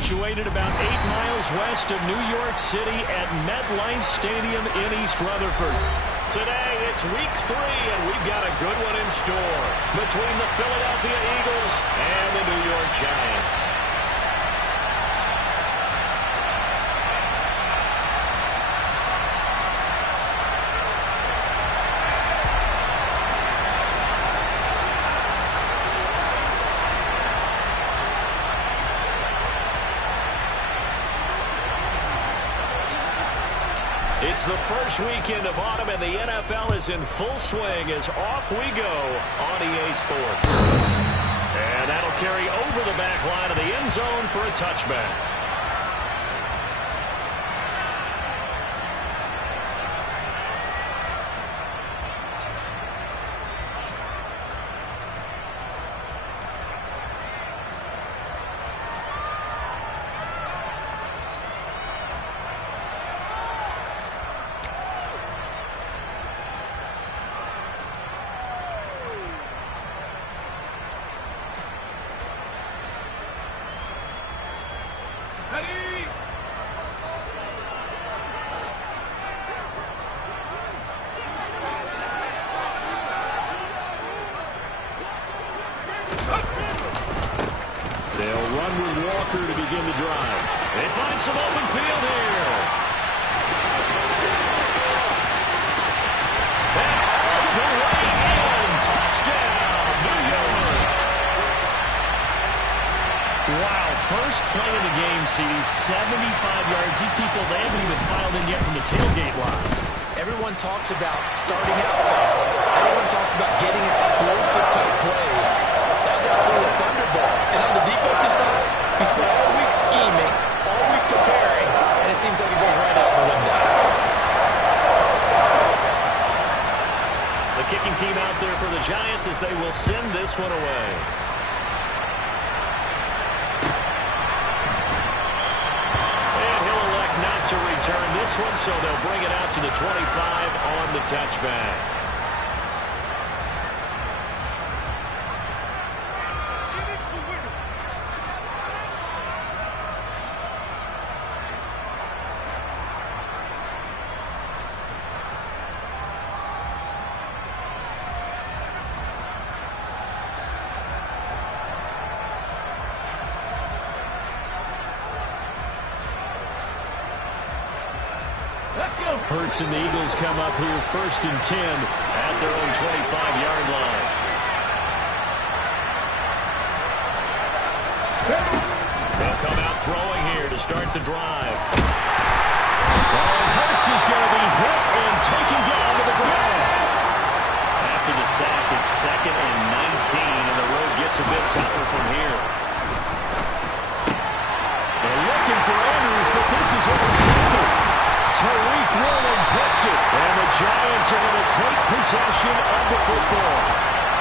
situated about 8 miles west of New York City at MetLife Stadium in East Rutherford. Today, it's week 3, and we've got a good one in store between the Philadelphia Eagles and the New York Giants. It's the first weekend of autumn, and the NFL is in full swing as off we go on EA Sports. And that'll carry over the back line of the end zone for a touchback. They'll run with Walker to begin the drive. They find some open field here. And all the way in. Touchdown, New York. Wow, first play of the game, CD, 75 yards. These people, they haven't even filed in yet from the tailgate lines. Everyone talks about starting out fast. Everyone talks about getting explosive type plays. That was absolutely a thunderbolt. And on the defensive side, he spent all week scheming, all week preparing, and it seems like it goes right out the window. The kicking team out there for the Giants as they will send this one away. And he'll elect not to return this one, so they'll bring it out to the 25 on the touchback. Hurts and the Eagles come up here 1st and 10 at their own 25-yard line. They'll come out throwing here to start the drive. Hurts is going to be hit and taken down to the ground. After the sack, it's 2nd and 19, and the road gets a bit tougher from here. They're looking for Andrews, but this is intercepted. Tariq Woolen puts it, and the Giants are going to take possession of the football.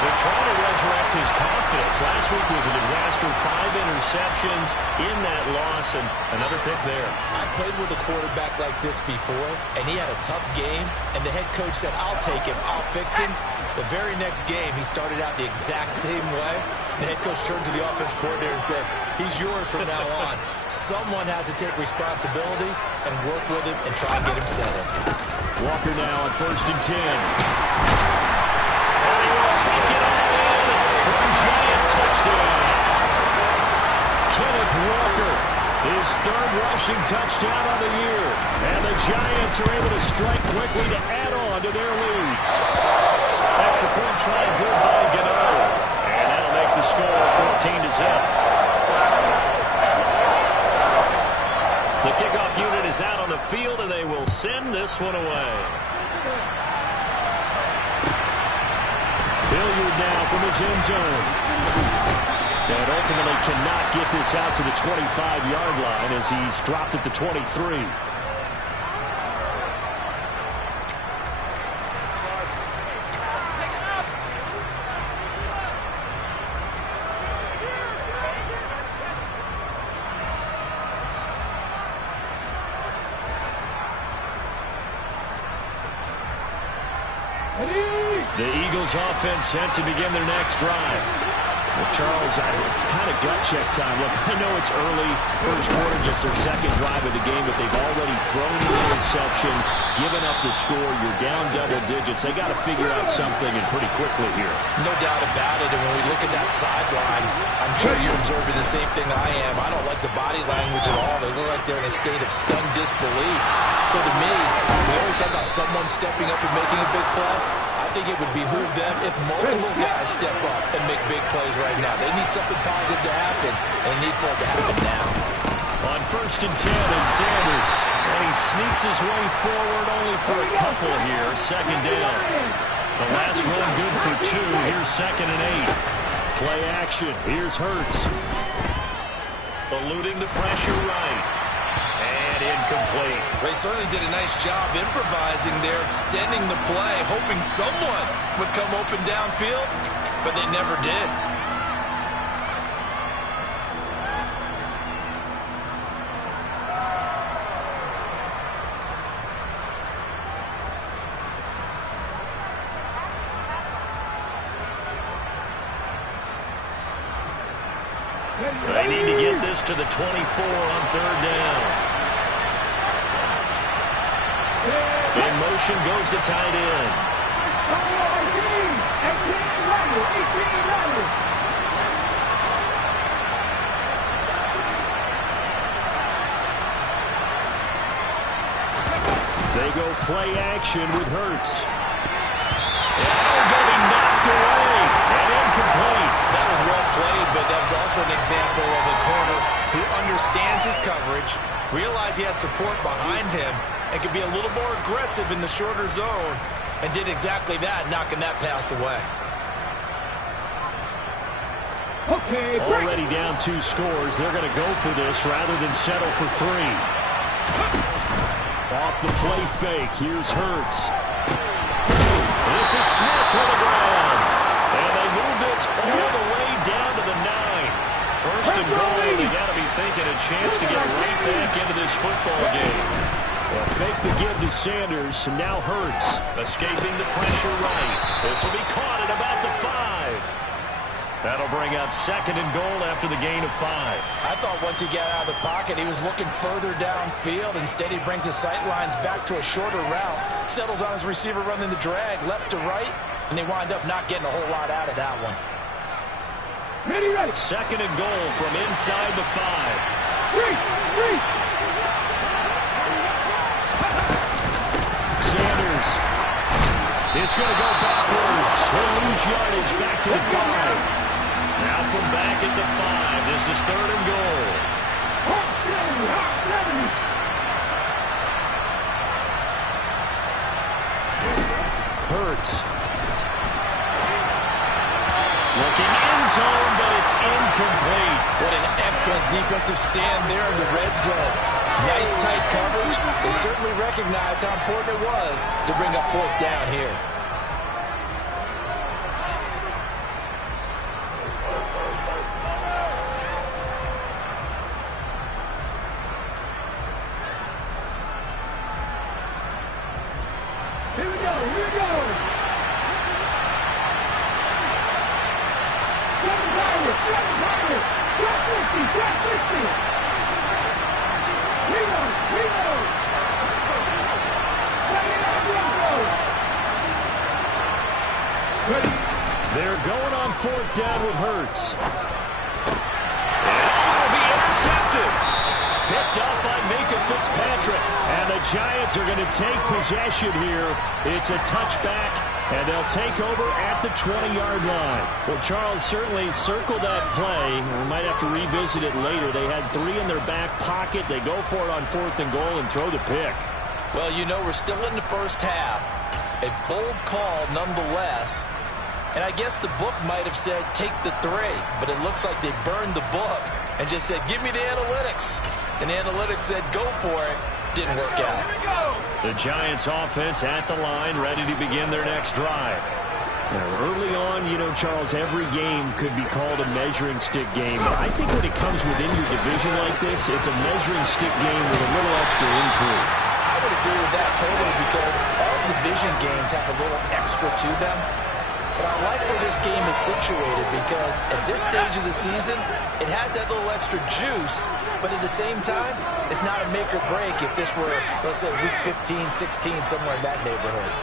They're trying to resurrect his confidence. Last week was a disaster, 5 interceptions in that loss, and another pick there. I played with a quarterback like this before, and he had a tough game, and the head coach said, I'll take him, I'll fix him. The very next game, he started out the exact same way. The head coach turned to the offense coordinator and said, he's yours from now on. Someone has to take responsibility and work with him and try and get him settled. Walker now on 1st and 10. And he will take it all in for a Giant touchdown. Kenneth Walker, his 3rd rushing touchdown of the year. And the Giants are able to strike quickly to add on to their lead. Extra point try good by Gano. And that'll make the score 14-0. The kickoff unit is out on the field, and they will send this one away. Hilliard now from his end zone. And ultimately cannot get this out to the 25-yard line as he's dropped at the 23. The Eagles offense set to begin their next drive. Well, Charles, it's kind of gut check time. Look, I know it's early, first quarter, just their second drive of the game, but they've already thrown the interception, given up the score. You're down double digits. They got to figure out something, and pretty quickly here. No doubt about it. And when we look at that sideline, I'm sure you're observing the same thing I am. I don't like the body language at all. They look like they're in a state of stunned disbelief. So to me, we always talk about someone stepping up and making a big play. I think it would behoove them if multiple guys step up and make big plays right now. They need something positive to happen, and they need for it to happen now. On 1st and 10, and Sanders. And he sneaks his way forward only for a couple here. 2nd down. The last run good for 2. Here's 2nd and 8. Play action. Here's Hurts. Eluding the pressure right. And incomplete. They certainly did a nice job improvising there, extending the play, hoping someone would come open downfield, but they never did. They need to get this to the 24 on 3rd down. In motion goes the tight end. They go play action with Hurts. And getting knocked away and incomplete. That was well played, but that was also an example of a corner who understands his coverage, realized he had support behind him, and could be a little more aggressive in the shorter zone, and did exactly that, knocking that pass away. Okay, already down 2 scores. They're going to go for this rather than settle for 3. Off the play fake. Here's Hurts. This is Smith to the ground. And they move this all the way down to the 9. 1st and goal. They got to be thinking a chance to get right back into this football game. Well, fake the give to Sanders. Now Hurts escaping the pressure right. This will be caught at about the 5. That'll bring up 2nd and goal after the gain of 5. I thought once he got out of the pocket, he was looking further downfield. Instead, he brings his sight lines back to a shorter route, settles on his receiver running the drag left to right, and they wind up not getting a whole lot out of that one. 2nd and goal from inside the 5. Sanders is going to go backwards. He'll lose yardage back to the 5. Now from back at the 5. This is 3rd and goal. Hurts. Looking end zone, but it's incomplete. What an excellent defensive stand there in the red zone. Nice tight coverage. They certainly recognized how important it was to bring up 4th down here. Here we go. They're going on 4th down with Hurts. And it'll be intercepted. Picked up by Minkah Fitzpatrick. And the Giants are going to take possession here. It's a touchback, and they'll take over at the 20-yard line. Well, Charles, certainly circled that play. We might have to revisit it later. They had 3 in their back pocket. They go for it on 4th and goal and throw the pick. Well, you know, we're still in the first half. A bold call nonetheless. And I guess the book might have said take the 3, but it looks like they burned the book and just said, give me the analytics. And the analytics said, go for it. Didn't work out. The Giants offense at the line, ready to begin their next drive. Now, early on, you know, Charles, every game could be called a measuring stick game. But I think when it comes within your division like this, it's a measuring stick game with a little extra intrigue. I would agree with that totally, because all division games have a little extra to them. But I like where this game is situated because at this stage of the season, it has that little extra juice, but at the same time, it's not a make or break if this were, let's say, week 15, 16, somewhere in that neighborhood.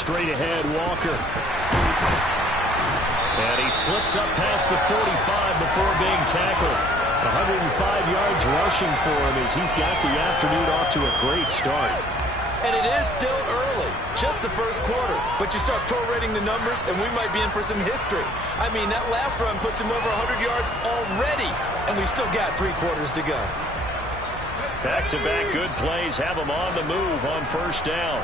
Straight ahead, Walker. And he slips up past the 45 before being tackled. 105 yards rushing for him as he's got the afternoon off to a great start. And it is still early, just the first quarter. But you start prorating the numbers, and we might be in for some history. I mean, that last run puts him over 100 yards already, and we've still got 3 quarters to go. Back-to-back good plays have him on the move on first down.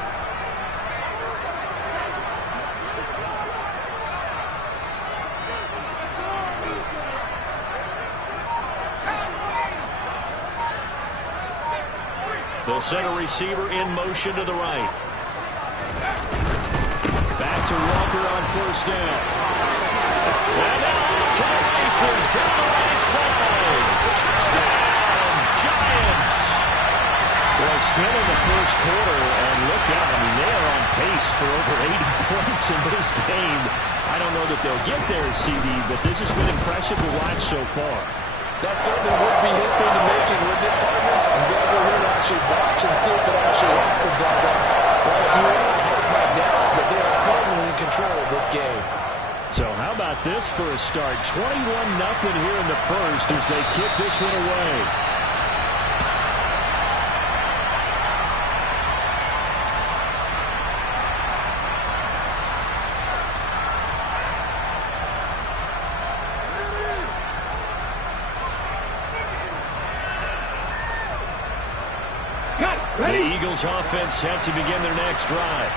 The center receiver in motion to the right. Back to Walker on first down. And now to the races down the right side. Touchdown, Giants. Well, still in the first quarter, and look out. I mean, they are on pace for over 80 points in this game. I don't know that they'll get there, CD, but this has been impressive to watch so far. That certainly would be history to making, wouldn't it, partner? I'm glad we're here to actually watch and see if it actually happens all day. Like you, I have my doubts, but they are firmly in control of this game. So how about this for a start? 21-0 here in the first as they kick this one away. The Eagles offense set to begin their next drive.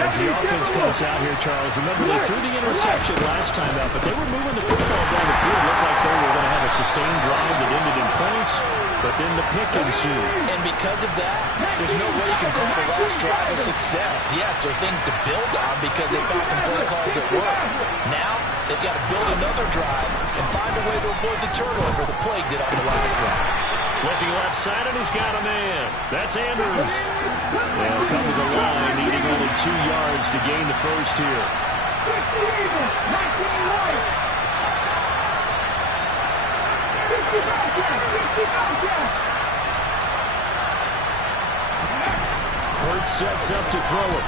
As the offense comes out here, Charles, remember they threw the interception last time out, but they were moving the football down the field. Looked like they were going to have a sustained drive that ended in points, but then the pick ensued. And because of that, there's no way you can call the last drive a success. Yes, there are things to build on because they found some play calls at work. Now, they've got to build another drive and find a way to avoid the turnover the plague did on the last one. Looking left side, and he's got a man. That's Andrews. They'll come to the line, needing only 2 yards to gain the first here. Hurts sets up to throw it.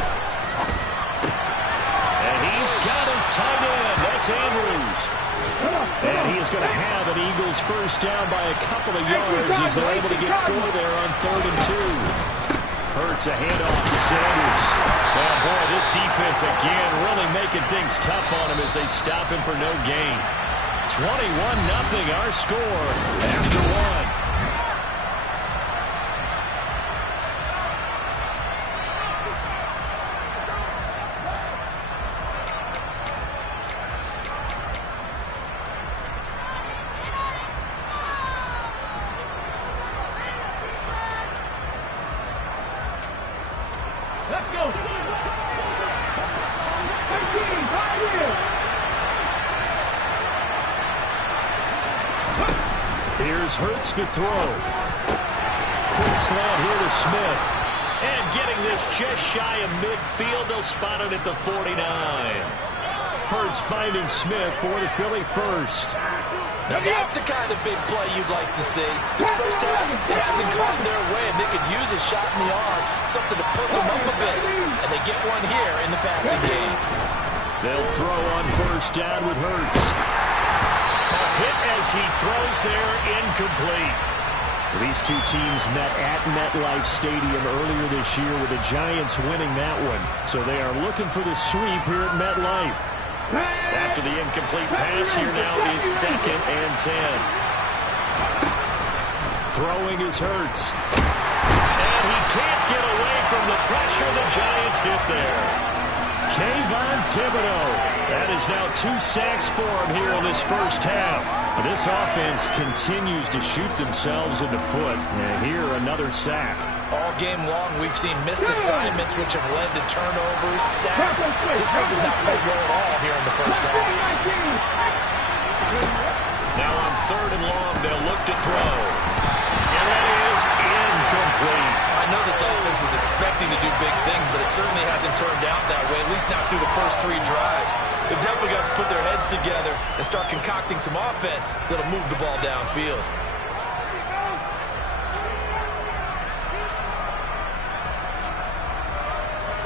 And he's got his tight end. That's Andrews. And he is going to have an Eagles first down by a couple of yards as they're able to get 4 there on 3rd and 2. Hurts a handoff to Sanders. Oh, boy, this defense again really making things tough on him as they stop him for no gain. 21-0 our score after 1. Here's Hurts to throw. Quick slant here to Smith. And getting this just shy of midfield, they'll spot it at the 49. Hurts finding Smith for the Philly first. Now that's the kind of big play you'd like to see. This first half, it hasn't gone their way, and they could use a shot in the arm, something to perk them up a bit. And they get one here in the passing game. They'll throw on first down with Hurts. A hit as he throws there, incomplete. These two teams met at MetLife Stadium earlier this year with the Giants winning that one. So they are looking for the sweep here at MetLife. After the incomplete pass, here now is 2nd and 10. Throwing is Hurts. And he can't get away from the pressure. The Giants get there. Kayvon Thibodeaux. That is now 2 sacks for him here in this first half. This offense continues to shoot themselves in the foot. And here, another sack. All game long, we've seen missed assignments which have led to turnovers, sacks. This group has not played well at all here in the first half. Now on 3rd and long, they'll look to throw. And that is incomplete. I know this offense was expecting to do big things, but it certainly hasn't turned out that way, at least not through the first 3 drives. They're definitely going to put their heads together and start concocting some offense that'll move the ball downfield.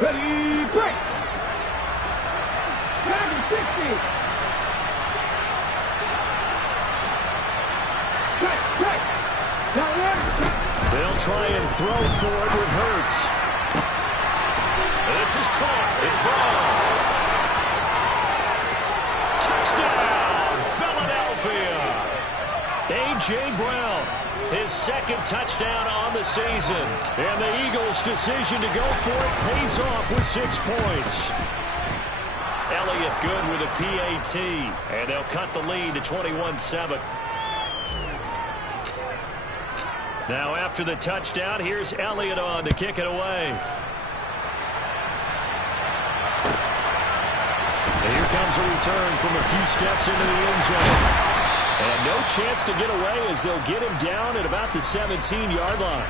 Ready, break! 60. They'll try and throw for it with Hurts. This is caught. It's Brown. Touchdown, Philadelphia. A.J. Brown, his second touchdown on the season. And the Eagles' decision to go for it pays off with 6 points. Elliott good with a PAT, and they'll cut the lead to 21-7. Now after the touchdown, here's Elliott on to kick it away. And here comes a return from a few steps into the end zone. And no chance to get away as they'll get him down at about the 17-yard line.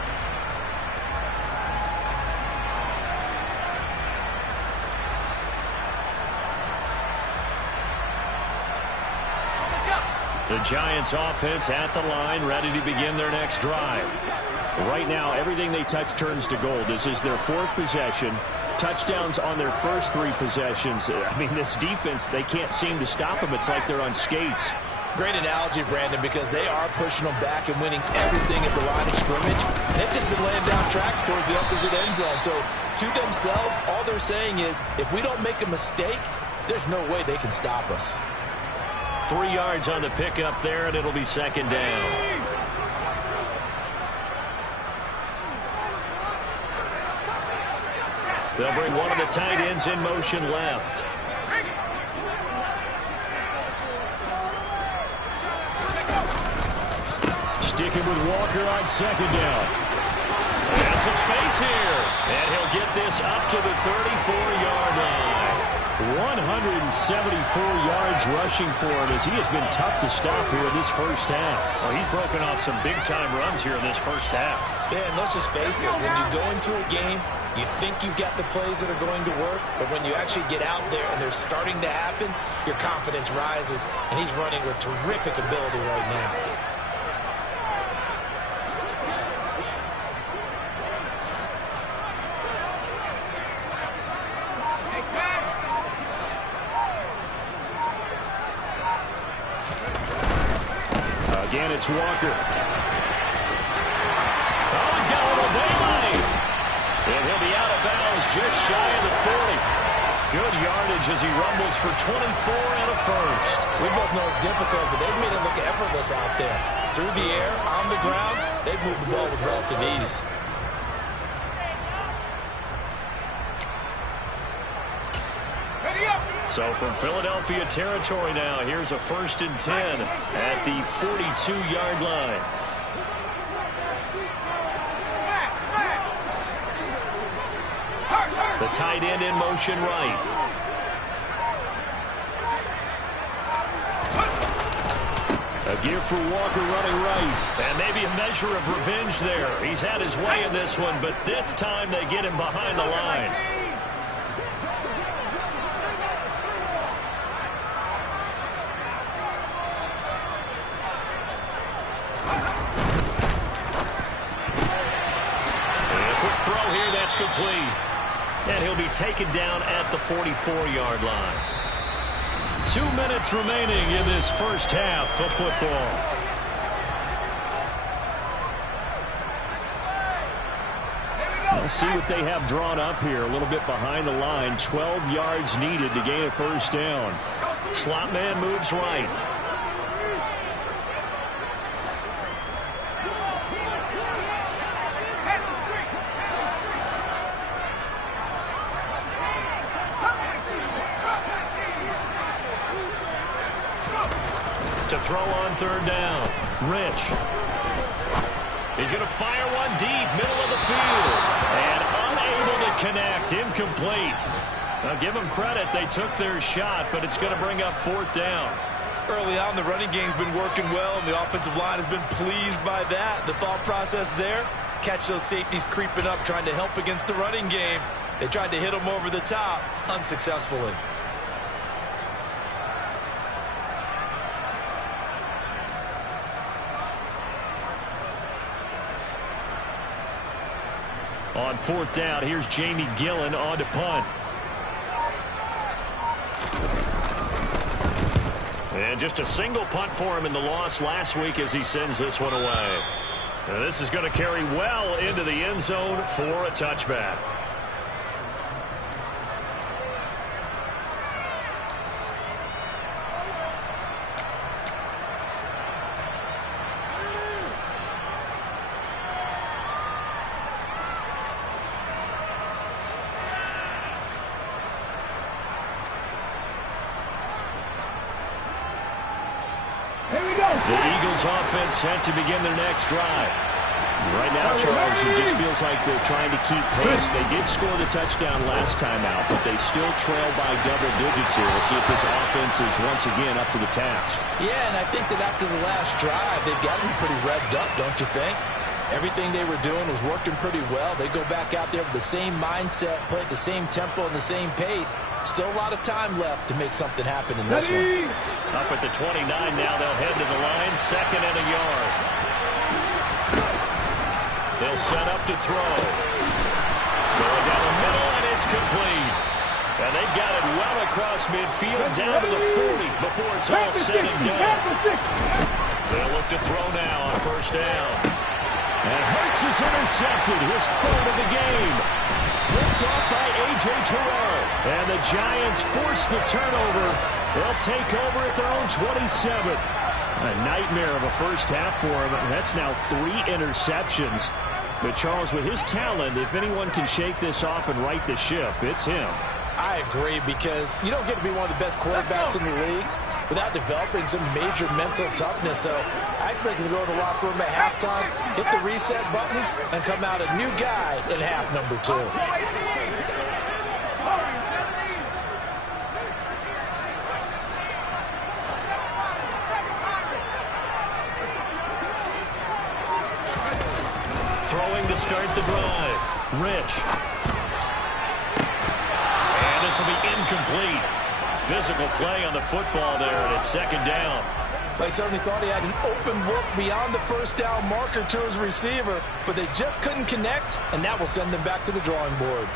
The Giants offense at the line, ready to begin their next drive. Right now, everything they touch turns to gold. This is their 4th possession. Touchdowns on their first 3 possessions. I mean, this defense, they can't seem to stop them. It's like they're on skates. Great analogy, Brandon, because they are pushing them back and winning everything at the line of scrimmage. They've just been laying down tracks towards the opposite end zone. So, to themselves, all they're saying is, if we don't make a mistake, there's no way they can stop us. 3 yards on the pickup there, and it'll be second down. They'll bring one of the tight ends in motion left. Sticking with Walker on second down. And some space here. And he'll get this up to the 34-yard line. 174 yards rushing for him as he has been tough to stop here in this first half. Well, he's broken off some big-time runs here in this first half. Yeah, and let's just face it. When you go into a game, you think you've got the plays that are going to work, but when you actually get out there and they're starting to happen, your confidence rises, and he's running with terrific ability right now. Again, it's Walker. Oh, he's got a little daylight. And he'll be out of bounds just shy of the 40. Good yardage as he rumbles for 24 and a first. We both know it's difficult, but they've made it look effortless out there. Through the air, on the ground, they've moved the ball with relative ease. So from Philadelphia territory now, here's a 1st and 10 at the 42-yard line. The tight end in motion right. A give for Walker running right. And maybe a measure of revenge there. He's had his way in this one, but this time they get him behind the line. Complete. And he'll be taken down at the 44-yard line. 2 minutes remaining in this first half of football. Let's see what they have drawn up here. A little bit behind the line. 12 yards needed to gain a first down. Slot man moves right. To throw on third down. Rich. He's going to fire one deep, middle of the field. And unable to connect. Incomplete. Now give them credit. They took their shot, but it's going to bring up 4th down. Early on, the running game's been working well, and the offensive line has been pleased by that. The thought process there, catch those safeties creeping up, trying to help against the running game. They tried to hit him over the top unsuccessfully. On 4th down, here's Jamie Gillen on to punt. And just a single punt for him in the loss last week as he sends this one away. And this is going to carry well into the end zone for a touchback. The Eagles offense set to begin their next drive. Right now, Charles, it just feels like they're trying to keep pace. They did score the touchdown last time out, but they still trail by double digits here. We'll see if this offense is once again up to the task. Yeah, and I think that after the last drive, they've got to be pretty revved up, don't you think? Everything they were doing was working pretty well. They go back out there with the same mindset, play at the same tempo and the same pace. Still a lot of time left to make something happen in this one. Up at the 29 now, they'll head to the line, 2nd and a yard. They'll set up to throw. Going down the middle, and it's complete. And they've got it well across midfield, down to the 40 before it's all said and done. They'll look to throw now on 1st down. And Hurts is intercepted, his 3rd of the game. Picked off by A.J. Terrell. And the Giants force the turnover. They'll take over at their own 27. A nightmare of a first half for him. That's now 3 interceptions. But Charles, with his talent, if anyone can shake this off and right the ship, it's him. I agree, because you don't get to be one of the best quarterbacks in the league without developing some major mental toughness. So I expect him to go to the locker room at halftime, hit the reset button, and come out a new guy in half number 2. Throwing to start the drive. Rich. And this will be incomplete. Physical play on the football there, and it's 2nd down. They certainly thought he had an open look beyond the 1st down marker to his receiver, but they just couldn't connect, and that will send them back to the drawing board.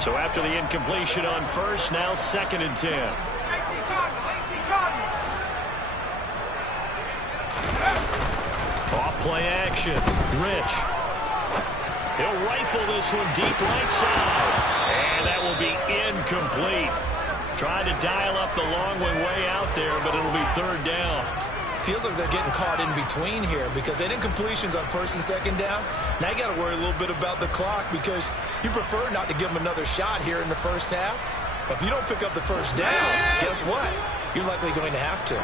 So after the incompletion on 1st, now 2nd and 10. Off play action. Rich. He'll rifle this one deep right side. And that will be incomplete. Trying to dial up the long way out there, but it'll be 3rd down. Feels like they're getting caught in between here because they did incompletions on 1st and 2nd down. Now you got to worry a little bit about the clock because you prefer not to give them another shot here in the 1st half. But if you don't pick up the 1st down, guess what? You're likely going to have to.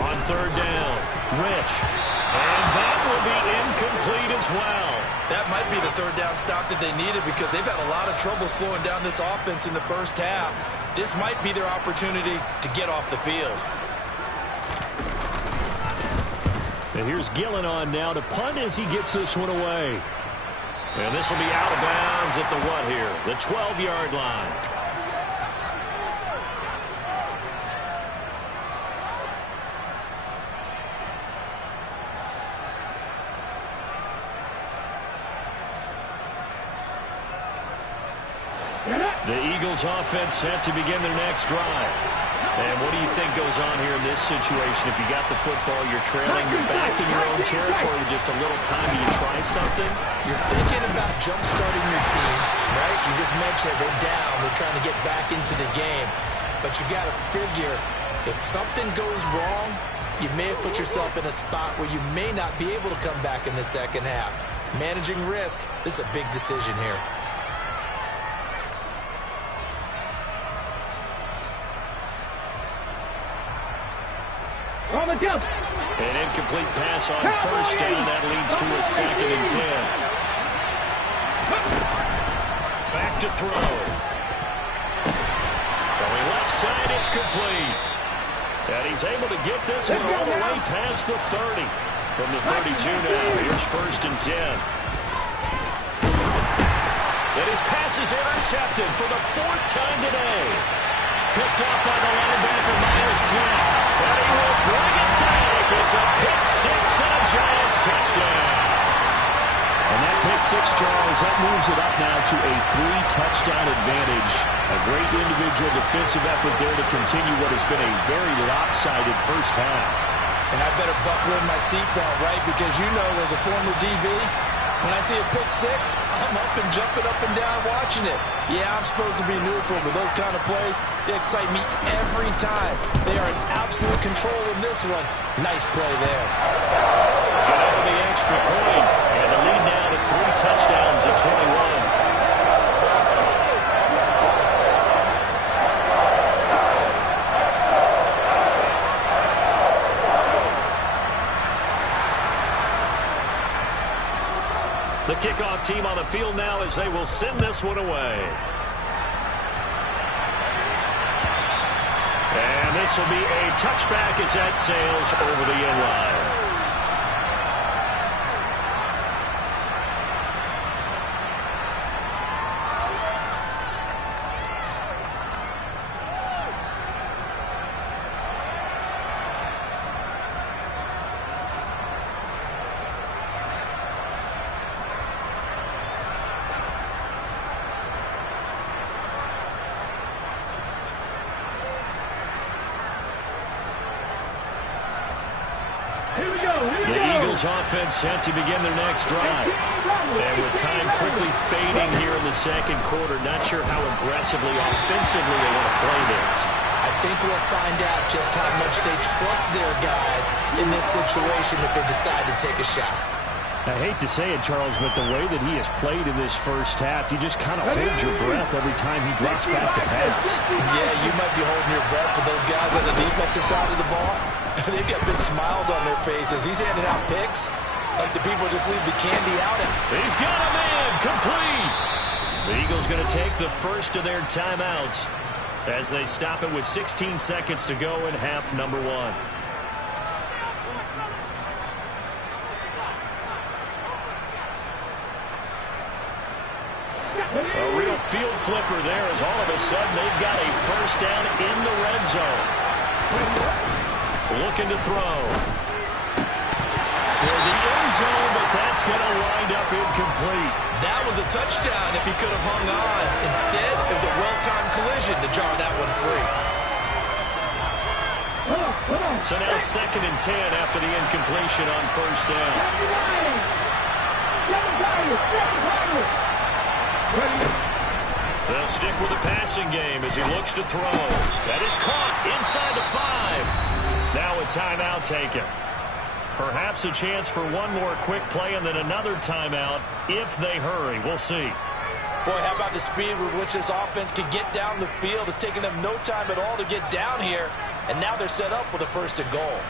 On 3rd down, Rich. And that will be incomplete as well. That might be the 3rd down stop that they needed because they've had a lot of trouble slowing down this offense in the 1st half. This might be their opportunity to get off the field. And here's Gillen on now to punt as he gets this one away. And this will be out of bounds at the what here? The 12-yard line. The Eagles Eagles offense set to begin their next drive. And what do you think goes on here in this situation? If you got the football, you're trailing, you're back in your own territory with just a little time. Do you try something? You're thinking about jump-starting your team, right? You just mentioned they're down. They're trying to get back into the game. But you got to figure, if something goes wrong, you may have put yourself in a spot where you may not be able to come back in the second half. Managing risk, this is a big decision here. On the jump. An incomplete pass on first down. That leads to a 2nd and 10. Back to throw. Throwing left side, it's complete. And he's able to get this one all the way past the 30. From the 32 now, here's 1st and 10. And his pass is intercepted for the 4th time today. Picked off by the linebacker, Myles Jack. And he will bring it back. It's a pick 6 and a Giants touchdown. And that pick 6, Charles, that moves it up now to a 3-touchdown advantage. A great individual defensive effort there to continue what has been a very lopsided first half. And I better buckle in my seatbelt, right? Because you know, as a former DB, when I see a pick 6, I'm up and jumping up and down watching it. Yeah, I'm supposed to be neutral, but those kind of plays, they excite me every time. They are in absolute control in this one. Nice play there. Get out of the extra point. And the lead now to 3 touchdowns at 21. The kickoff team on the field now as they will send this one away. And this will be a touchback as that sails over the end line. Offense set to begin their next drive. And with time quickly fading here in the second quarter, not sure how aggressively, offensively they want to play this. I think we'll find out just how much they trust their guys in this situation if they decide to take a shot. I hate to say it, Charles, but the way that he has played in this first half, you just kind of hold your breath every time he drops back to pass. Yeah, you might be holding your breath, but those guys on the defensive side of the ball, they've got big smiles on their faces. He's handing out picks like the people just leave the candy out. He's got a man, complete. The Eagles going to take the first of their timeouts as they stop it with 16 seconds to go in half number 1. A real field flipper there as all of a sudden they've got a first down in the red zone. Looking to throw. Toward the end zone, but that's going to wind up incomplete. That was a touchdown if he could have hung on. Instead, it was a well-timed collision to jar that one free. So now 2nd and 10 after the incompletion on first down. They'll stick with the passing game as he looks to throw. That is caught inside the 5. Now a timeout taken. Perhaps a chance for one more quick play and then another timeout if they hurry. We'll see. Boy, how about the speed with which this offense can get down the field? It's taken them no time at all to get down here, and now they're set up with a 1st and goal.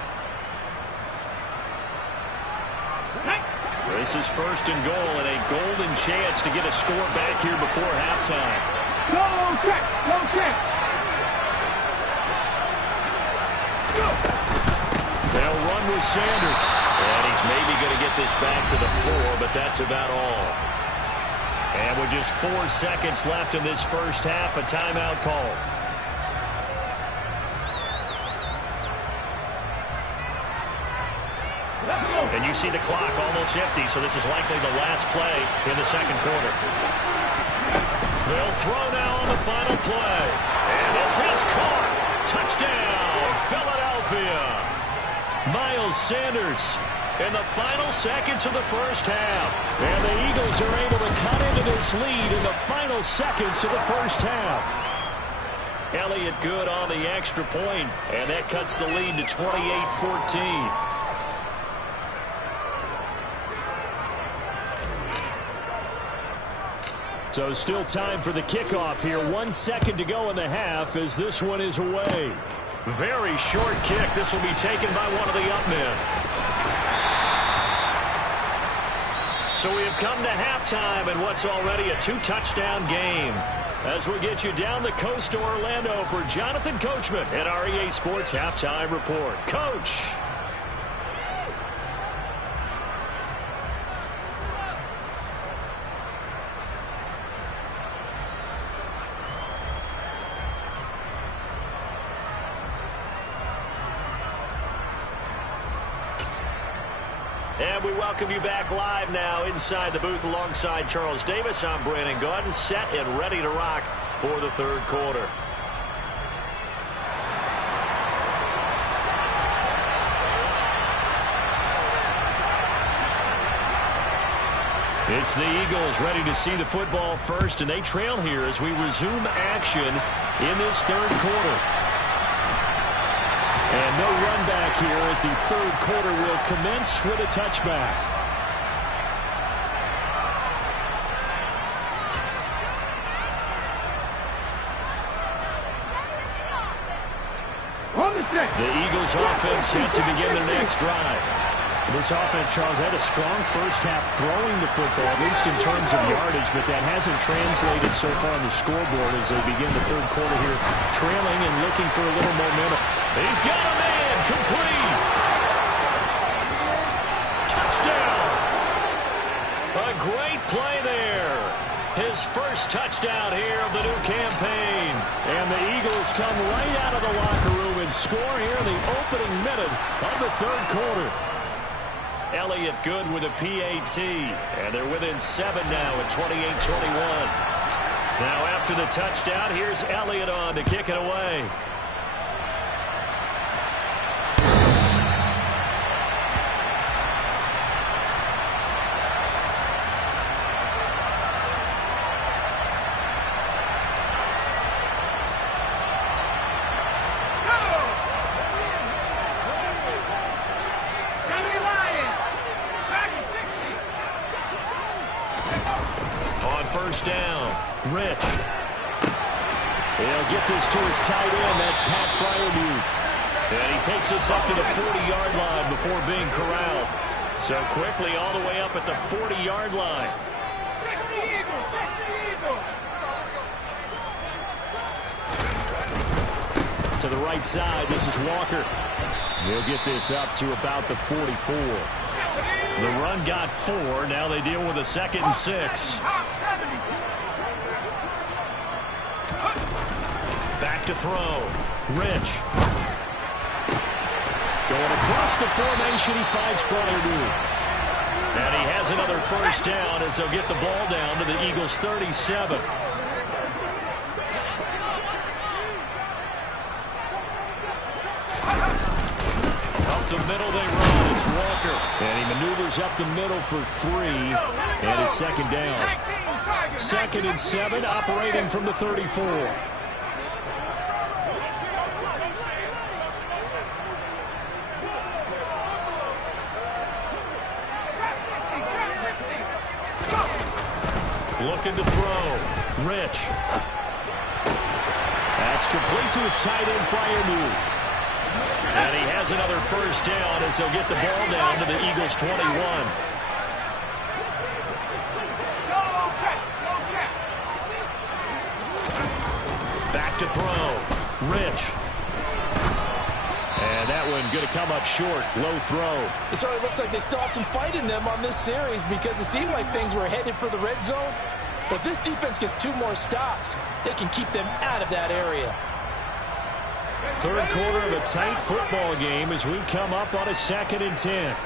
This is 1st and goal and a golden chance to get a score back here before halftime. No check, no check. They'll run with Sanders. And he's maybe going to get this back to the 4, but that's about all. And with just 4 seconds left in this first half, a timeout call. And you see the clock almost empty, so this is likely the last play in the second quarter. They'll throw now on the final play. And this is caught. Touchdown, Philadelphia. Miles Sanders in the final seconds of the first half. And the Eagles are able to cut into this lead in the final seconds of the first half. Elliott good on the extra point, and that cuts the lead to 28-14. So still time for the kickoff here. 1 second to go in the half as this one is away. Very short kick. This will be taken by one of the up men. So we have come to halftime in what's already a 2-touchdown game. As we get you down the coast to Orlando for Jonathan Coachman at our EA Sports Halftime Report. Coach. And we welcome you back live now inside the booth alongside Charles Davis. I'm Brandon Gaudin, set and ready to rock for the third quarter. It's the Eagles ready to see the football first, and they trail here as we resume action in this third quarter. And no run back here as the third quarter will commence with a touchback. The Eagles offense set to begin their next drive. This offense, Charles, had a strong first half throwing the football, at least in terms of yardage, but that hasn't translated so far on the scoreboard as they begin the third quarter here, trailing and looking for a little momentum. He's got a man, complete. Touchdown. A great play there. His first touchdown here of the new campaign. And the Eagles come right out of the locker room and score here in the opening minute of the third quarter. Elliott good with a PAT, and they're within 7 now at 28-21. Now after the touchdown, here's Elliott on to kick it away. First down, Rich. He'll get this to his tight end. That's Pat Freiermuth. And he takes this up to the 40-yard line before being corralled. So quickly all the way up at the 40-yard line. To the right side, this is Walker. They'll get this up to about the 44. The run got 4. Now they deal with a 2nd and 6. Back to throw. Rich. Going across the formation, he finds Freiermuth. And he has another first down as they'll get the ball down to the Eagles' 37. Up the middle they run. It's Walker. And he maneuvers up the middle for 3. And it's 2nd down. 2nd and 7, operating from the 34. Looking to throw. Rich. That's complete to his tight end, Freiermuth. And he has another first down as they'll get the ball down to the Eagles' 21. Back to throw. Rich. And that one going to come up short. Low throw. It certainly looks like they still have some fight in them on this series because it seemed like things were headed for the red zone. But this defense gets 2 more stops. They can keep them out of that area. Third quarter of a tight football game as we come up on a 2nd and 10.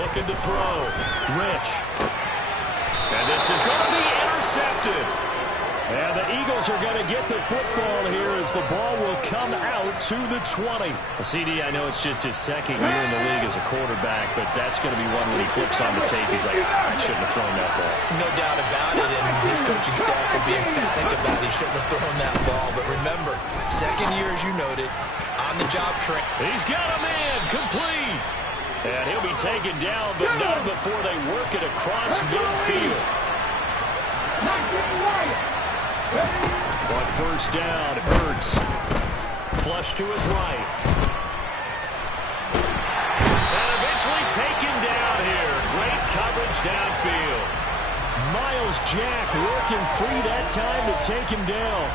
Looking to throw. Rich. And this is going to be intercepted. And the Eagles are going to get the football here as the ball will come out to the 20. CD, I know it's just his second year in the league as a quarterback, but that's going to be one when he flips on the tape. He's like, I shouldn't have thrown that ball. No doubt about it, and his coaching staff will be emphatic about he shouldn't have thrown that ball. But remember, second year, as you noted, on-the-job training. He's got a man complete. And he'll be taken down, but not before they work it across midfield. But first down, Hurts. Flush to his right. And eventually taken down here. Great coverage downfield. Myles Jack working free that time to take him down.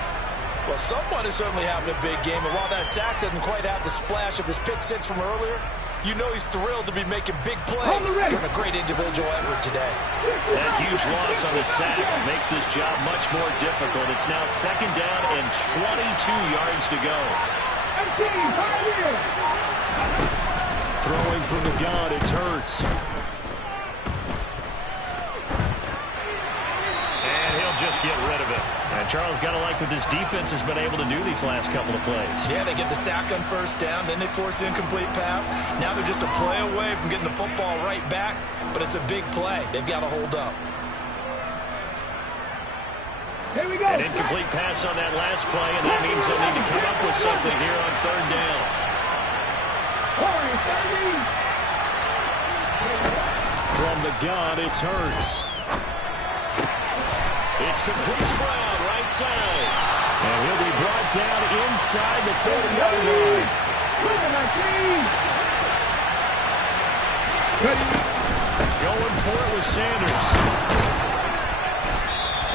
Well, someone is certainly having a big game, and while that sack doesn't quite have the splash of his pick six from earlier, you know he's thrilled to be making big plays. Doing a great individual effort today. That huge loss on the sack makes this job much more difficult. It's now second down and 22 yards to go. Throwing from the gun, it's Hurts. And he'll just get rid of it. And Charles, got to like what this defense has been able to do these last couple of plays. Yeah, they get the sack on first down, then they force an incomplete pass. Now they're just a play away from getting the football right back, but it's a big play. They've got to hold up. Here we go. An incomplete pass on that last play, and that means they'll need to come up with something here on third down. From the gun, it's Hurts. It's complete to Brown, right side. And he'll be brought down inside the 40-yard line. Going for it with Sanders.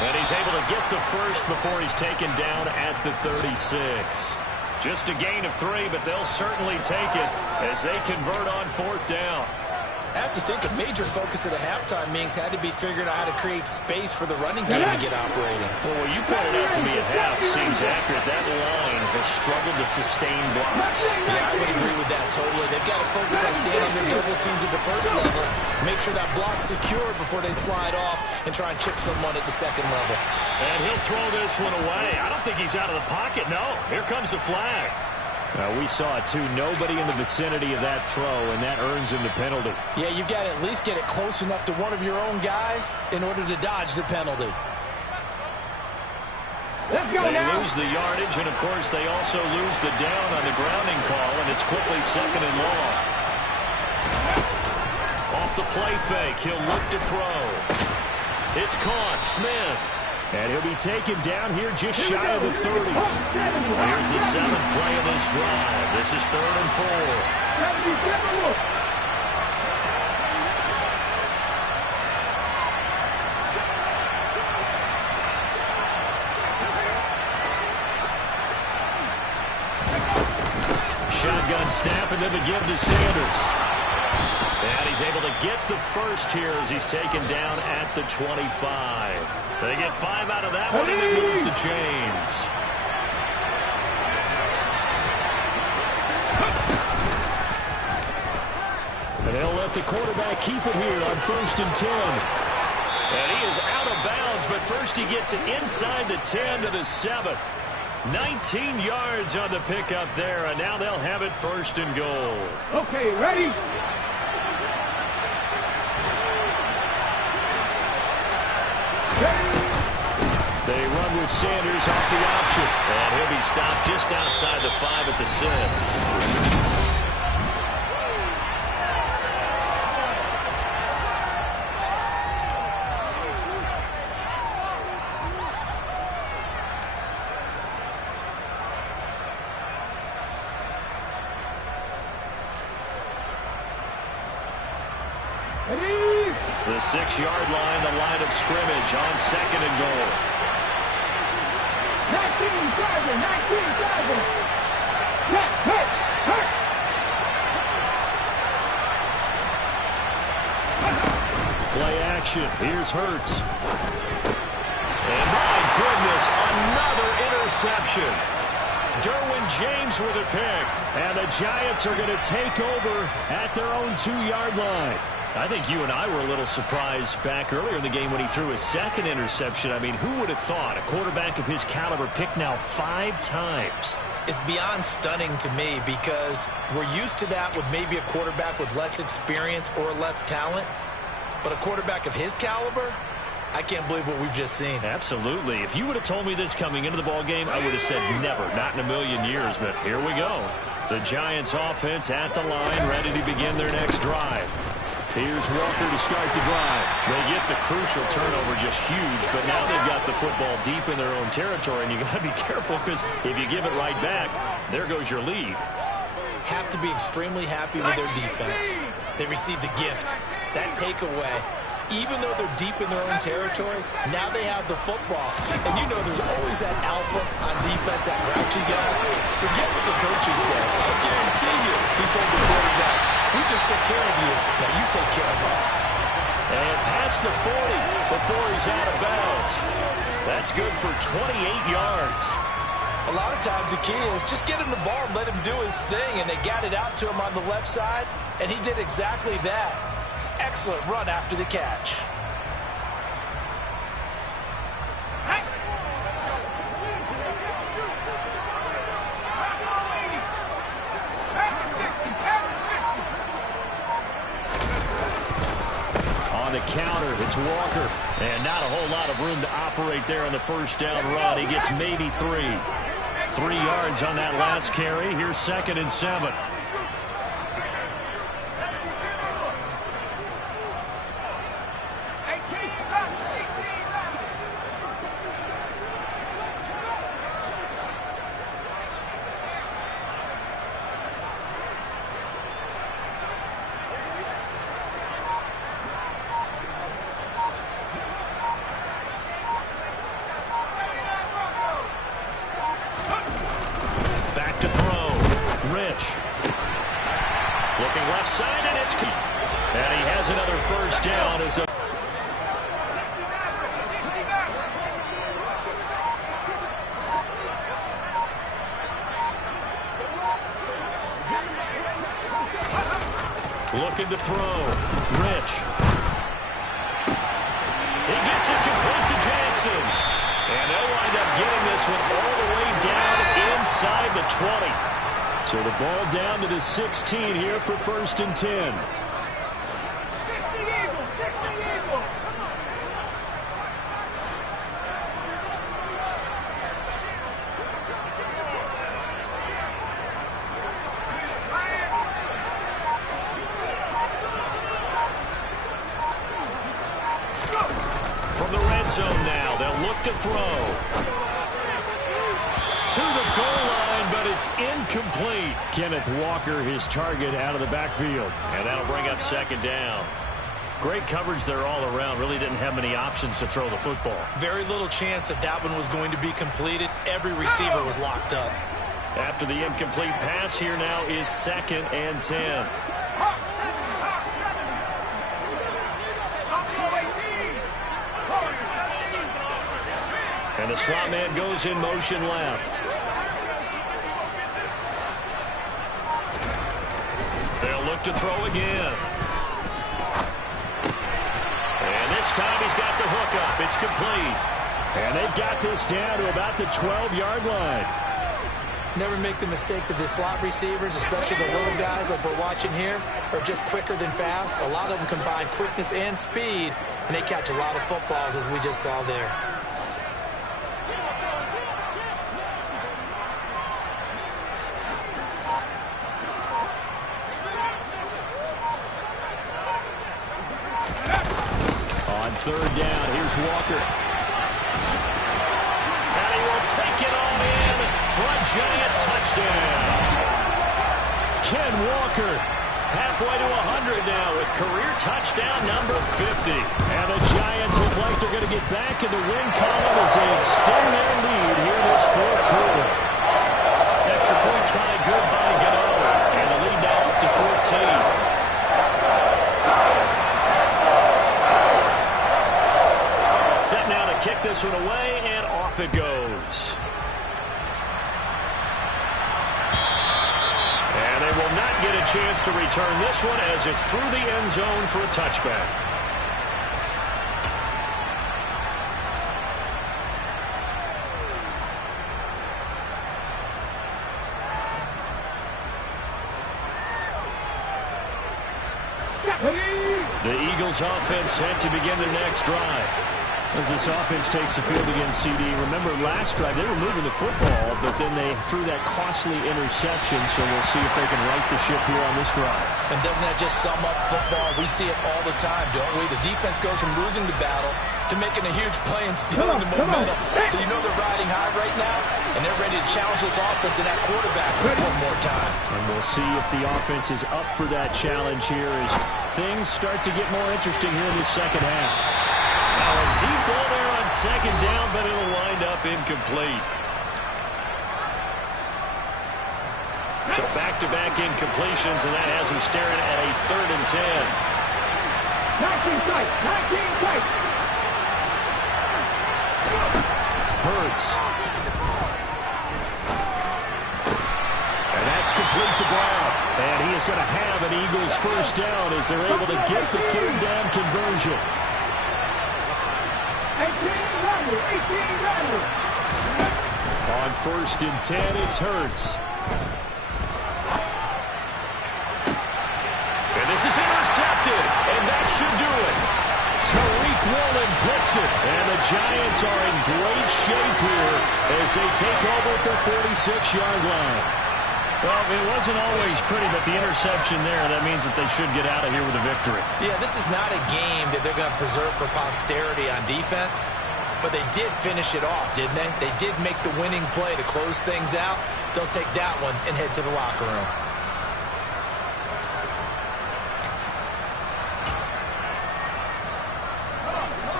And he's able to get the first before he's taken down at the 36. Just a gain of 3, but they'll certainly take it as they convert on fourth down. I have to think a major focus of the halftime meetings had to be figuring out how to create space for the running game to get operating. Well, what you pointed out to me at half seems accurate. That line has struggled to sustain blocks. Yeah, I would agree with that totally. They've got to focus on staying on their double teams at the first level, make sure that block's secure before they slide off and try and chip someone at the second level. And he'll throw this one away. I don't think he's out of the pocket. No, here comes the flag. We saw it, too. Nobody in the vicinity of that throw, and that earns him the penalty. Yeah, you've got to at least get it close enough to one of your own guys in order to dodge the penalty. Let's go they now. lose the yardage, and, of course, they also lose the down on the grounding call, and it's quickly second and long. Off the play fake, he'll look to throw. It's caught. Smith. And he'll be taken down here just shy of the 30. Here's the 7th play of this drive. This is 3rd and 4. Shotgun snap and then the give to Sanders. And he's able to get the first here as he's taken down at the 25. They get 5 out of that one, and it moves the chains. And they'll let the quarterback keep it here on 1st and 10. And he is out of bounds, but first he gets it inside the 10 to the 7. 19 yards on the pickup there, and now they'll have it 1st and goal. Okay, ready? They run with Sanders off the option. And he'll be stopped just outside the 5 at the 6. The 6-yard line, the line of scrimmage on 2nd and goal. 19 driving. Play action. Here's Hurts. And my goodness, another interception. Derwin James with a pick. And the Giants are going to take over at their own 2-yard line. I think you and I were a little surprised back earlier in the game when he threw his second interception. I mean, who would have thought a quarterback of his caliber picked now 5 times? It's beyond stunning to me because we're used to that with maybe a quarterback with less experience or less talent. But a quarterback of his caliber, I can't believe what we've just seen. Absolutely. If you would have told me this coming into the ball game, I would have said never, not in a million years. But here we go. The Giants offense at the line, ready to begin their next drive. Here's Walker to start the drive. They get the crucial turnover, just huge, but now they've got the football deep in their own territory, and you got to be careful because if you give it right back, there goes your lead. Have to be extremely happy with their defense. They received a gift. That takeaway, even though they're deep in their own territory, now they have the football. And you know there's always that alpha on defense, that grouchy guy. Forget what the coaches said. I guarantee you, he told the quarterback, we just took care of you. Now you take care of us. And past the 40 before he's out of bounds. That's good for 28 yards. A lot of times the key is just get him the ball and let him do his thing. And they got it out to him on the left side, and he did exactly that. Excellent run after the catch. On the counter, it's Walker. And not a whole lot of room to operate there on the first down run. He gets maybe 3. 3 yards on that last carry. Here's 2nd and 7. Looking left side, and it's... And he has another first down as a... Looking to throw. Rich. He gets it complete to Jackson. And they'll wind up getting this one all the way down inside the 20. So the ball down to the 16 here for 1st and 10. From the red zone now, they'll look to throw. To the goal line, but it's incomplete. Kenneth Walker, his target, out of the backfield. And that'll bring up 2nd down. Great coverage there all around. Really didn't have many options to throw the football. Very little chance that that one was going to be completed. Every receiver was locked up. After the incomplete pass, here now is 2nd and 10. And the slot man goes in motion left. They'll look to throw again. And this time he's got the hook up. It's complete. And they've got this down to about the 12-yard line. Never make the mistake that the slot receivers, especially the little guys like we're watching here, are just quicker than fast. A lot of them combine quickness and speed, and they catch a lot of footballs, as we just saw there. On 3rd down, here's Walker. And he will take it all in for a giant touchdown. Ken Walker, halfway to 100 now with career touchdown number 50. And the Giants look like they're going to get back in the win column as they extend their lead here this 4th quarter. Extra point try good by Gano. And the lead now up to 14. Set now to kick this one away, and off it goes. And they will not get a chance to return this one as it's through the end zone for a touchback. The Eagles offense set to begin their next drive. As this offense takes the field against CD, remember last drive they were moving the football, but then they threw that costly interception, so we'll see if they can right the ship here on this drive. And doesn't that just sum up football? We see it all the time, don't we? The defense goes from losing the battle to making a huge play and stealing the momentum. So you know they're riding high right now, and they're ready to challenge this offense and that quarterback one more time. And we'll see if the offense is up for that challenge here as things start to get more interesting here in the second half. Now a deep ball there on second down, but it'll wind up incomplete. So back-to-back incompletions, and that has them staring at a 3rd and 10. 19 tight, 19 tight. Hurts. And that's complete to Brown. And he is going to have an Eagles first down as they're able to get the 3rd down conversion. 18 Randall. On 1st and 10, it's Hurts. And this is intercepted, and that should do it. Tariq Woolen picks it, and the Giants are in great shape here as they take over at their 46-yard line. Well, it wasn't always pretty, but the interception there, that means that they should get out of here with a victory. Yeah, this is not a game that they're going to preserve for posterity on defense, but they did finish it off, didn't they? They did make the winning play to close things out. They'll take that one and head to the locker room.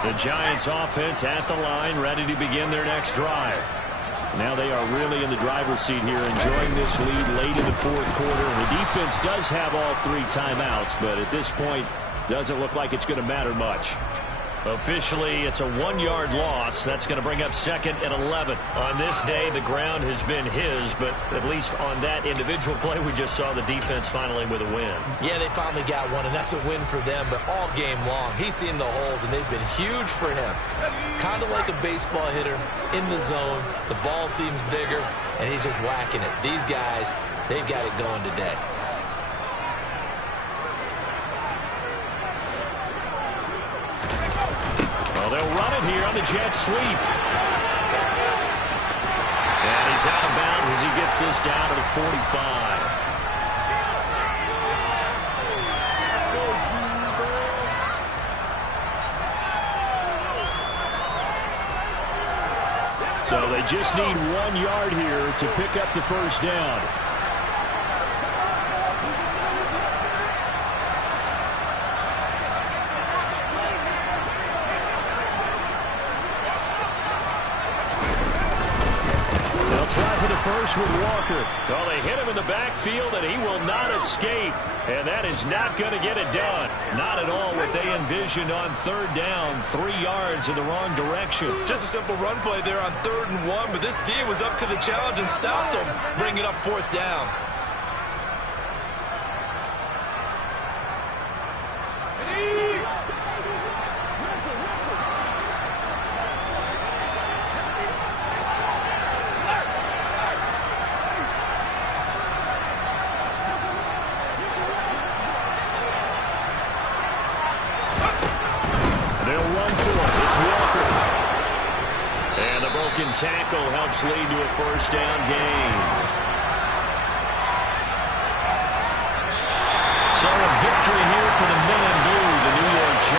The Giants offense at the line, ready to begin their next drive. Now they are really in the driver's seat here, enjoying this lead late in the 4th quarter. And the defense does have all 3 timeouts, but at this point, doesn't look like it's going to matter much. Officially, it's a 1-yard loss. That's going to bring up 2nd and 11. On this day, the ground has been his, but at least on that individual play, we just saw the defense finally with a win. Yeah, they finally got one, and that's a win for them, but all game long, he's seen the holes, and they've been huge for him. Kind of like a baseball hitter in the zone. The ball seems bigger, and he's just whacking it. These guys, they've got it going today. They'll run it here on the jet sweep. And he's out of bounds as he gets this down to the 45. So they just need 1 yard here to pick up the first down. Try for the first with Walker. Well, they hit him in the backfield, and he will not escape. And that is not going to get it done. Not at all what they envisioned on 3rd down. 3 yards in the wrong direction. Just a simple run play there on 3rd and 1, but this D was up to the challenge and stopped him, bringing up 4th down. Tackle helps lead to a first down gain.